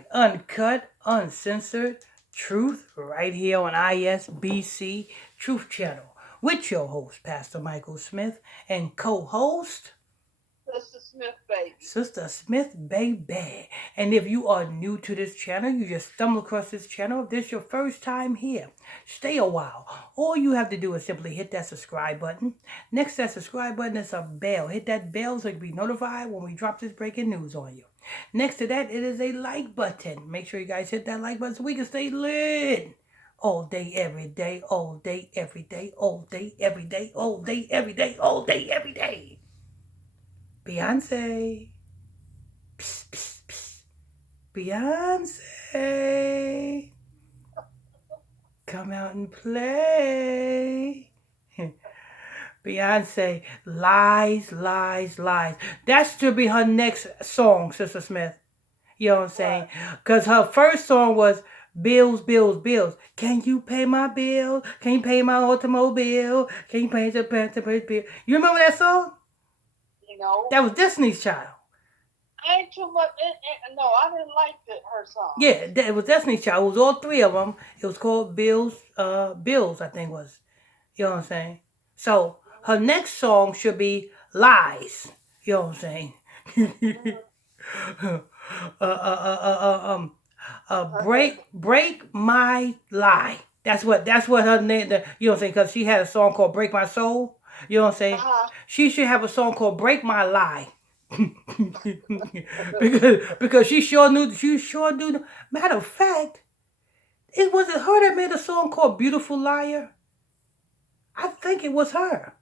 Uncut, uncensored truth right here on ISBC Truth Channel with your host, Pastor Michael Smith, and co-host Sister Smith, baby. Sister Smith, baby. And if you are new to this channel, you just stumble across this channel. If this is your first time here, stay a while. All you have to do is simply hit that subscribe button. Next to that subscribe button is a bell. Hit that bell so you can be notified when we drop this breaking news on you. Next to that, it is a like button. Make sure you guys hit that like button so we can stay lit. All day, every day, all day, every day, all day, every day, all day, every day, all day, every day. Beyonce. Psst, psst, psst. Beyonce. Come out and play. Beyonce, lies, lies, lies. That should be her next song, Sister Smith. You know what I'm saying? Right. Because her first song was bills, bills, bills. Can you pay my bill? Can you pay my automobile? Can you pay the bill? You remember that song? You know, That was Destiny's Child. ain't too much. No, I didn't like her song. Yeah, it was Destiny's Child. It was all three of them. It was called Bills, Bills, I think was. You know what I'm saying? So her next song should be Lies. You know what I'm saying? Mm-hmm. uh, Her next. break my lie. That's what her name. You know what I'm saying? Because she had a song called Break My Soul. You know what I'm saying? Uh-huh. She should have a song called Break My Lie. because she sure knew. Matter of fact, it wasn't her that made a song called Beautiful Liar. I think it was her.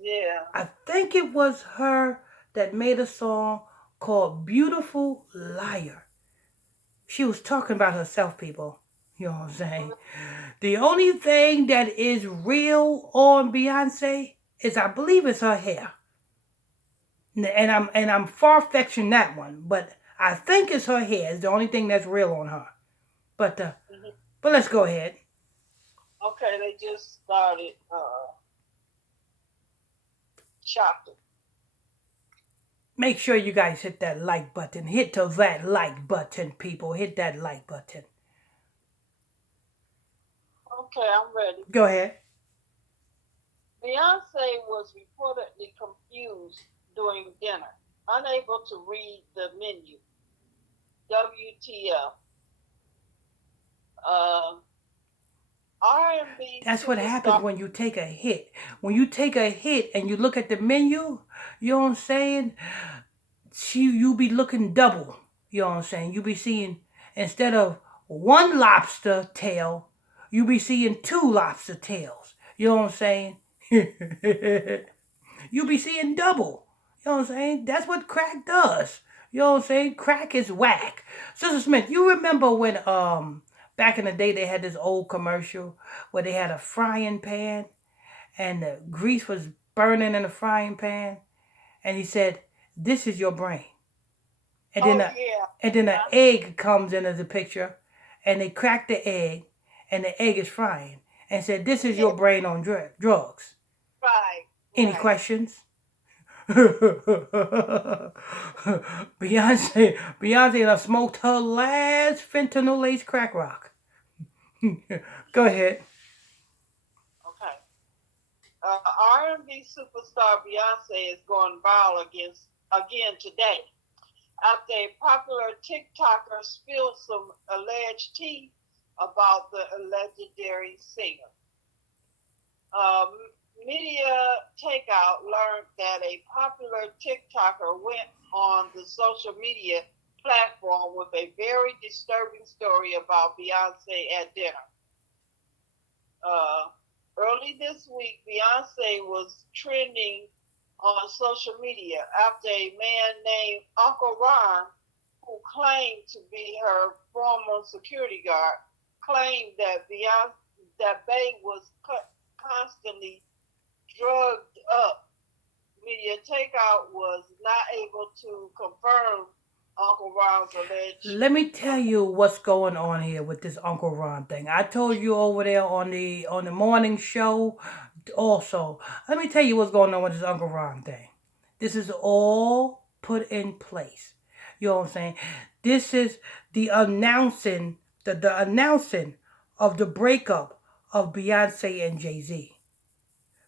Yeah. I think it was her that made a song called Beautiful Liar. She was talking about herself, people. You know what I'm saying? The only thing that is real on Beyonce is I believe it's her hair. And I'm far fetching that one, but I think it's her hair is the only thing that's real on her. But uh, Mm-hmm. but let's go ahead. Okay, they just started shopping. Make sure you guys hit that like button. Hit to that like button, people. Hit that like button. Okay, I'm ready. Go ahead. Beyonce was reportedly confused during dinner, unable to read the menu. WTF? Uh, R&B That's what happens superstar. when you take a hit. When you take a hit and you look at the menu, you know what I'm saying? You be looking double. You know what I'm saying? You be seeing instead of one lobster tail, you be seeing two lobster tails. You know what I'm saying? You be seeing double. You know what I'm saying? That's what crack does. You know what I'm saying? Crack is whack. Sister Smith, you remember when back in the day they had this old commercial where they had a frying pan and the grease was burning in the frying pan and he said, "This is your brain." And then Oh a yeah, and then an yeah, egg comes into the picture and they crack the egg and the egg is frying and said, "This is your yeah. brain on drugs." Right, Any right. questions? Beyonce done smoked her last fentanyl laced crack rock. Go ahead. Okay. R&B superstar Beyonce is going viral again today after a popular TikToker spilled some alleged tea about the legendary singer. Um, Media Takeout learned that a popular TikToker went on the social media platform with a very disturbing story about Beyonce at dinner. Uh, Early this week, Beyonce was trending on social media after a man named Uncle Ron, who claimed to be her former security guard, claimed that Bey was constantly drugged up. Media Takeout was not able to confirm Uncle Ron's alleged. Let me tell you what's going on here with this Uncle Ron thing. I told you over there on the morning show also. Let me tell you what's going on with this Uncle Ron thing. This is all put in place. You know what I'm saying? This is the announcing, the announcing of the breakup of Beyonce and Jay-Z.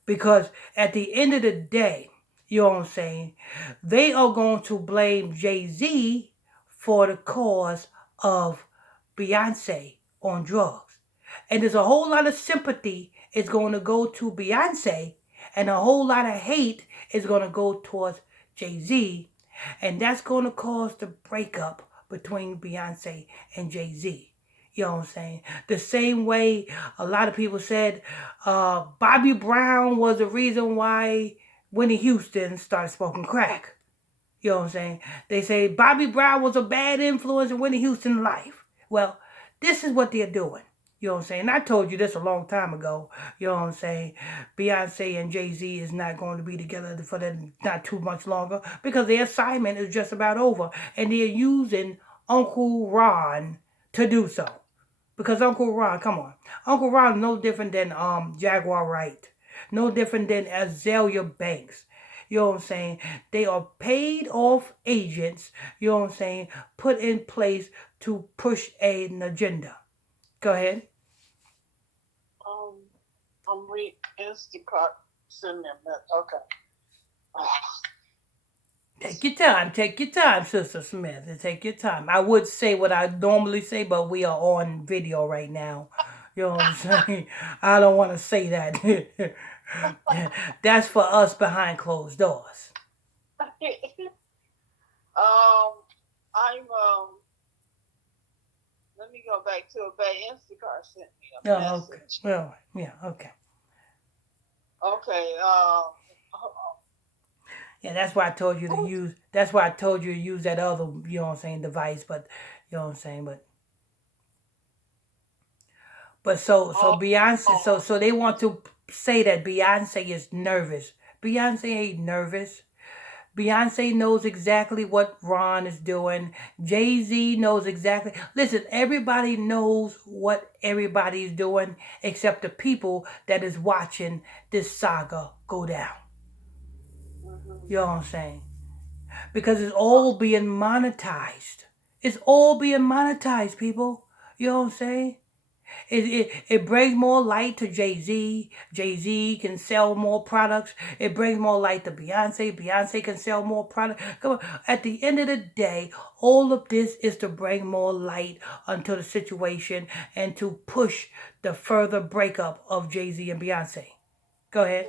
Because at the end of the day, you know what I'm saying, they are going to blame Jay-Z for the cause of Beyonce on drugs. And there's a whole lot of sympathy is going to go to Beyonce, and a whole lot of hate is going to go towards Jay-Z. And that's going to cause the breakup between Beyonce and Jay-Z. You know what I'm saying? The same way a lot of people said Bobby Brown was the reason why Whitney Houston started smoking crack. You know what I'm saying? They say Bobby Brown was a bad influence in Whitney Houston's life. Well, this is what they're doing. You know what I'm saying? I told you this a long time ago. You know what I'm saying? Beyonce and Jay-Z is not going to be together for not too much longer because their assignment is just about over. And they're using Uncle Ron to do so. Because Uncle Ron, come on. Uncle Ron is no different than Jaguar Wright. No different than Azalea Banks. You know what I'm saying? They are paid off agents, you know what I'm saying, put in place to push an agenda. Go ahead. I'm reading Instacart. Send me a minute. Okay. Take your time, Sister Smith, and take your time. I would say what I normally say, but we are on video right now. You know what I'm saying? I don't want to say that. That's for us behind closed doors. I'm let me go back to a Bay. Instacart sent me a Oh, okay. message. Well, yeah, okay. Okay. Yeah, that's why I told you to use. That's why I told you to use that other, you know what I'm saying, device. But you know what I'm saying. But so Beyonce. So they want to say that Beyonce is nervous. Beyonce ain't nervous. Beyonce knows exactly what Ron is doing. Jay-Z knows exactly. Listen, everybody knows what everybody's doing except the people that is watching this saga go down. You know what I'm saying? Because it's all being monetized. It's all being monetized, people. You know what I'm saying? It brings more light to Jay-Z. Jay-Z can sell more products. It brings more light to Beyonce. Beyonce can sell more products. Come on. At the end of the day, all of this is to bring more light onto the situation and to push the further breakup of Jay-Z and Beyonce. Go ahead.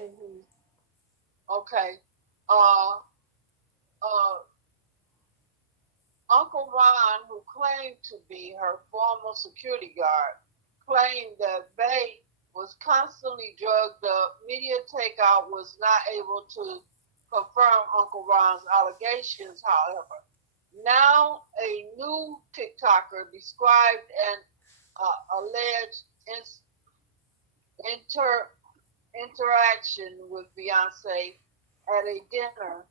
Okay. Uh, Uncle Ron, who claimed to be her former security guard, claimed that Bay was constantly drugged up. Media Takeout was not able to confirm Uncle Ron's allegations, however. Now, a new TikToker described an alleged interaction with Beyonce at a dinner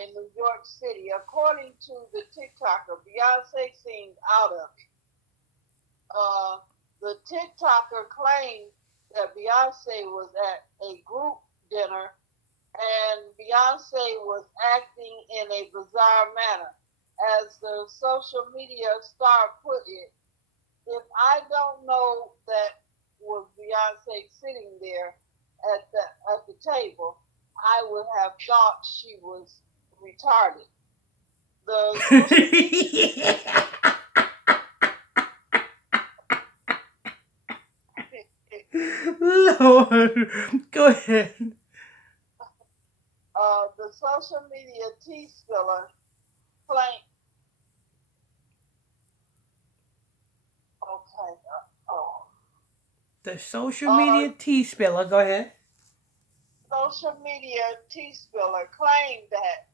in New York City. According to the TikToker, Beyonce seemed out of it. The TikToker claimed that Beyonce was at a group dinner and Beyonce was acting in a bizarre manner. As the social media star put it, if I don't know that was Beyonce sitting there at the table, I would have thought she was retarded. Lord, go ahead. The social media tea spiller claimed. Okay. The social media tea spiller. Go ahead. Social media tea spiller claimed that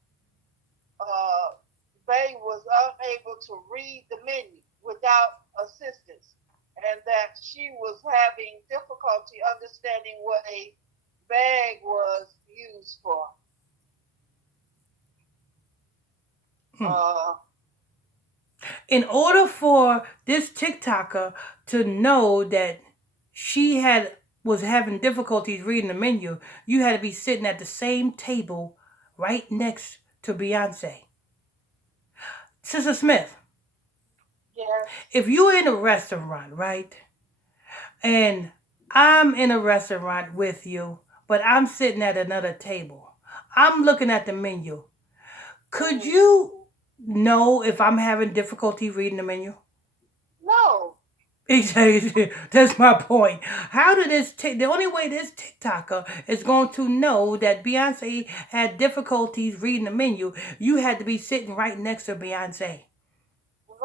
Bay was unable to read the menu without assistance, and that she was having difficulty understanding what a bag was used for. In order for this TikToker to know that she was having difficulties reading the menu, you had to be sitting at the same table right next to Beyonce. Sister Smith, Yes. if you're in a restaurant, right? And I'm in a restaurant with you, but I'm sitting at another table. I'm looking at the menu. Could Mhm. you know if I'm having difficulty reading the menu? No. Exactly. That's my point. How did the only way this TikToker is going to know that Beyonce had difficulties reading the menu, you had to be sitting right next to Beyonce.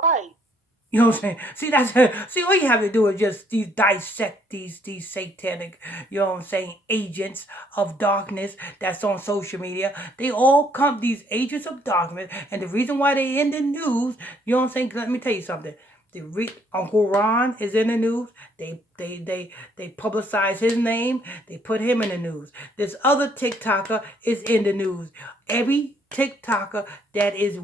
Right. You know what I'm saying? See, see, all you have to do is just dissect these satanic, you know what I'm saying, agents of darkness that's on social media. They all come, these agents of darkness, and the reason why they in the news, you know what I'm saying? Let me tell you something. Uncle Ron is in the news. They publicize his name. They put him in the news. This other TikToker is in the news. Every TikToker that is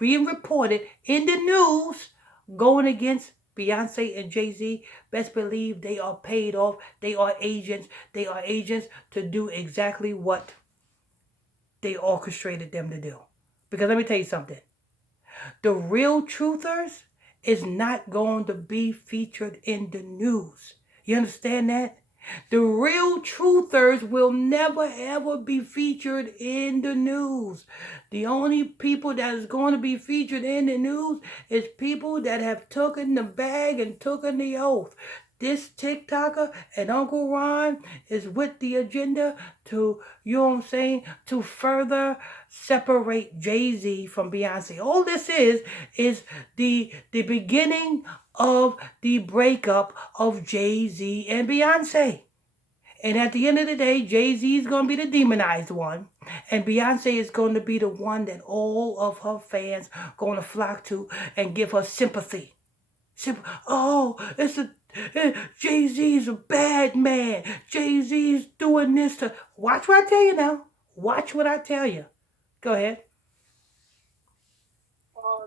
being reported in the news going against Beyonce and Jay-Z, best believe they are paid off. They are agents. They are agents to do exactly what they orchestrated them to do. Because let me tell you something. The real truthers is not going to be featured in the news. You understand that? The real truthers will never ever be featured in the news. The only people that is going to be featured in the news is people that have taken the bag and taken the oath. This TikToker and Uncle Ron is with the agenda to, you know what I'm saying, to further separate Jay-Z from Beyonce. All this is the beginning of the breakup of Jay-Z and Beyonce. And at the end of the day, Jay-Z is going to be the demonized one. And Beyonce is going to be the one that all of her fans going to flock to and give her sympathy. Oh, Jay-Z's a bad man. Jay-Z's doing this to... Watch what I tell you now. Watch what I tell you. Go ahead.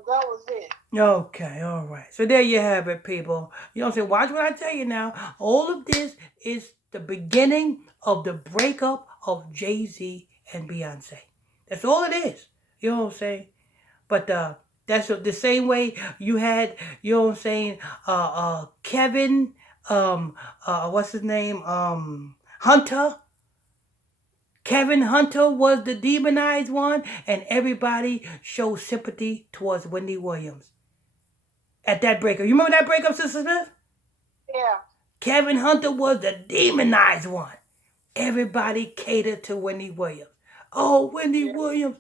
That was it. Okay, all right. So there you have it, people. You know what I'm saying? Watch what I tell you now. All of this is the beginning of the breakup of Jay-Z and Beyonce. That's all it is. You know what I'm saying? But that's the same way you had, you know what I'm saying, Kevin, what's his name? Hunter. Kevin Hunter was the demonized one, and everybody showed sympathy towards Wendy Williams at that breakup. You remember that breakup, Sister Smith? Yeah. Kevin Hunter was the demonized one. Everybody catered to Wendy Williams. Oh, Wendy Yeah. Williams,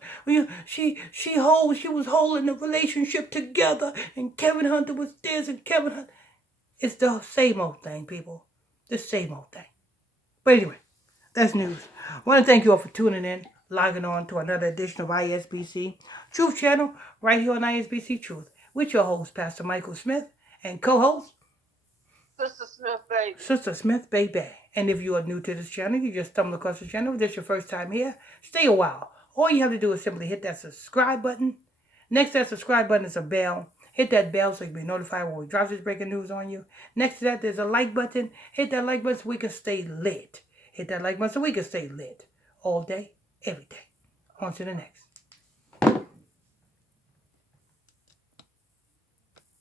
she was holding the relationship together, and Kevin Hunter was this, and Kevin Hunter. It's the same old thing, people. The same old thing. But anyway, that's news. I want to thank you all for tuning in, logging on to another edition of ISBC Truth Channel, right here on ISBC Truth, with your host, Pastor Michael Smith, and co-host, Sister Smith, baby. Sister Smith, baby. And if you are new to this channel, you just stumbled across the channel, if this is your first time here, stay a while. All you have to do is simply hit that subscribe button. Next to that subscribe button is a bell. Hit that bell so you can be notified when we drop this breaking news on you. Next to that, there's a like button. Hit that like button so we can stay lit. Hit that like button so we can stay lit all day, every day. On to the next.